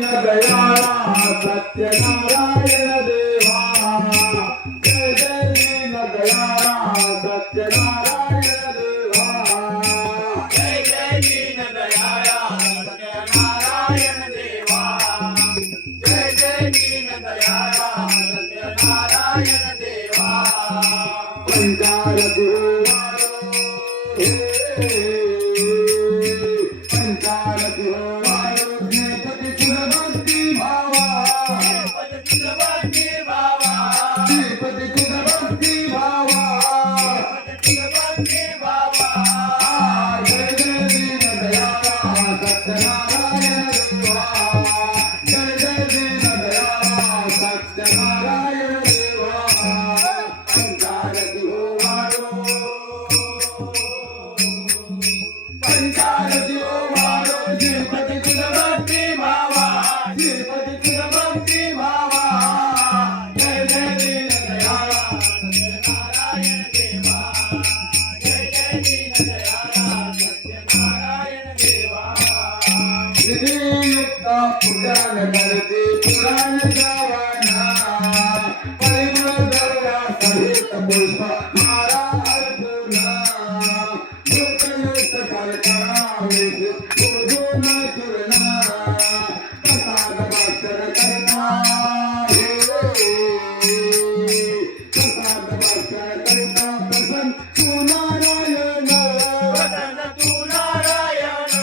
दयाळा सत्यनारायण देवा जय जय दीनदयाळा सत्यनारायण देवा जय जय दीनदयाळा सत्यनारायण देवा जय जय दीनदयाळा सत्यनारायण देवा पंचारती पुराण करते पुराण गावाना परिमळ गौरा सहित पुष्प मारा अर्जुना लोकयुक्त सरकारावे शोधून किरणा प्रसाद भास्कर करता प्रसाद भास्कर करता प्रसन्न तू नारायण प्रसन्न तू नारायण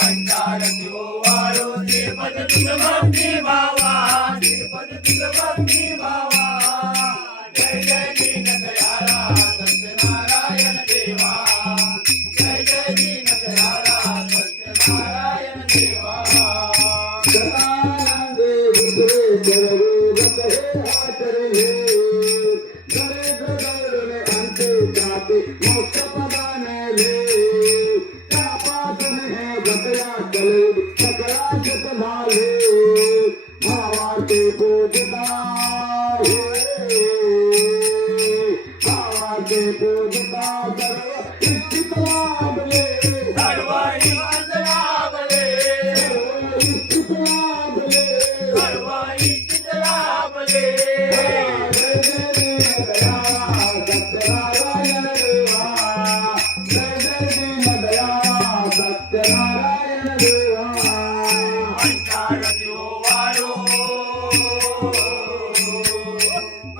पंचारती हो वारो श्रीपद तुझ भक्ती भावा श्रीपद तुझ भक्ती भावा जय जय दीनदयाळा सत्यनारायण देवा जय जय दीनदयाळा सत्यनारायण देवा सदानंदे उतरे जरवेगत हे आचरिले जरे गदरुले अंते जाते मोक्ष पदाने ले चले सकराजत लाले भावाचे पूजता भावाचे पूजता सर्व इच्छित लाभले सर्व इच्छित लाभले इच्छित लाभले सर्व इच्छित लाभले सत्यनारायण देवा जय जय दीनदयाळा सत्यनारायण देवा पंचारती हो वारो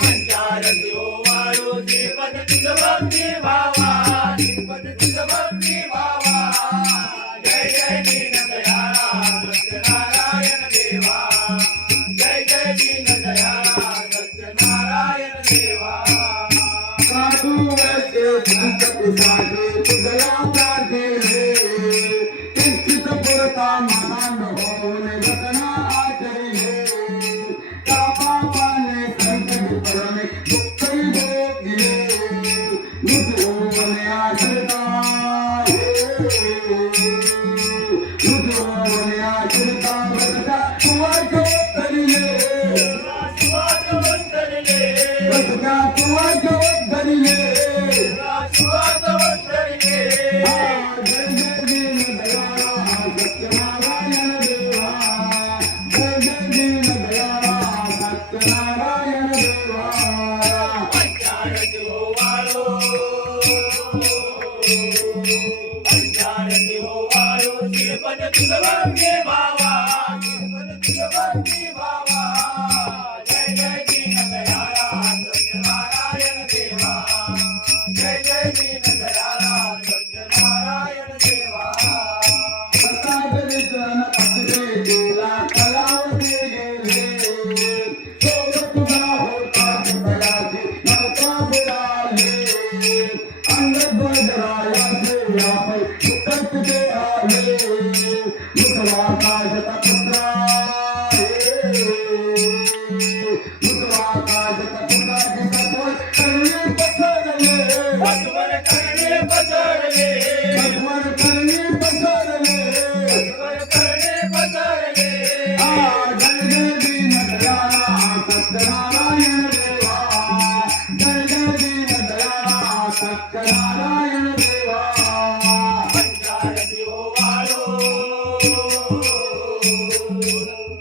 पंचारती हो वारो श्रीपद तुझ भक्ती भावा श्रीपद तुझ भक्ती भावा जय जय दीनदयाळा सत्यनारायण देवा जय जय दीनदयाळा सत्यनारायण देवा साधू वैसे संत पिसाचे तुझला प्रार्थने इच्छित पुरता महान होऊन वतना आचरिले पापाने संकट परणे दुःख भोगिले मृत्यूने आचरता मृत्यूने आचरता बसता तुवा धरिले बसता तुवा धरिले पंचारती हो वारो पंचारती हो वारो श्रीपद तुझ भक्ती भावा श्रीपद तुझ भक्ती भावा जय जय दीनदयाळा सत्यनारायण देवा जय जय दीनदयाळा सत्यनारायण देवा अंग नारायण देवा पंचारती ओवाळो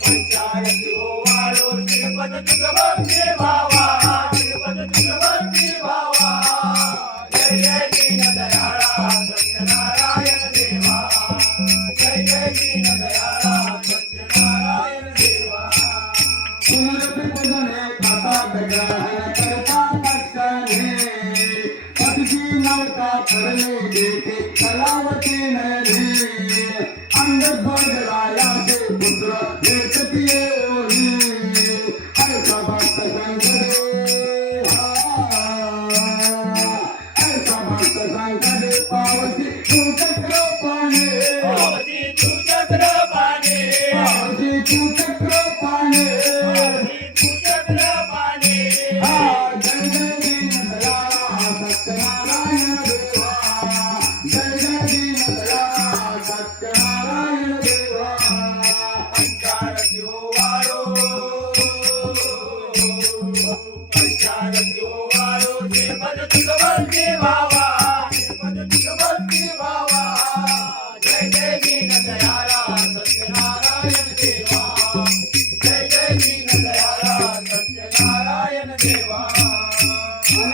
पंचारती ओवाळो श्रीपद तुझ भावा श्रीपद तुझ भावा जय जय दीनदयाळा सत्यनारायण देवा जय जय दीनदयाळा सत्यनारायण देवा पुनरपिपदने कथा ग्रहण करता कष्टने पक्षी नौका करने देते कलावती नयने अंधध्वजरायाचे पुत्र भेटतिये ओळी ऐसा भक्त संकटे ऐसा भक्त संकटे पावती तुमच्या कृपाने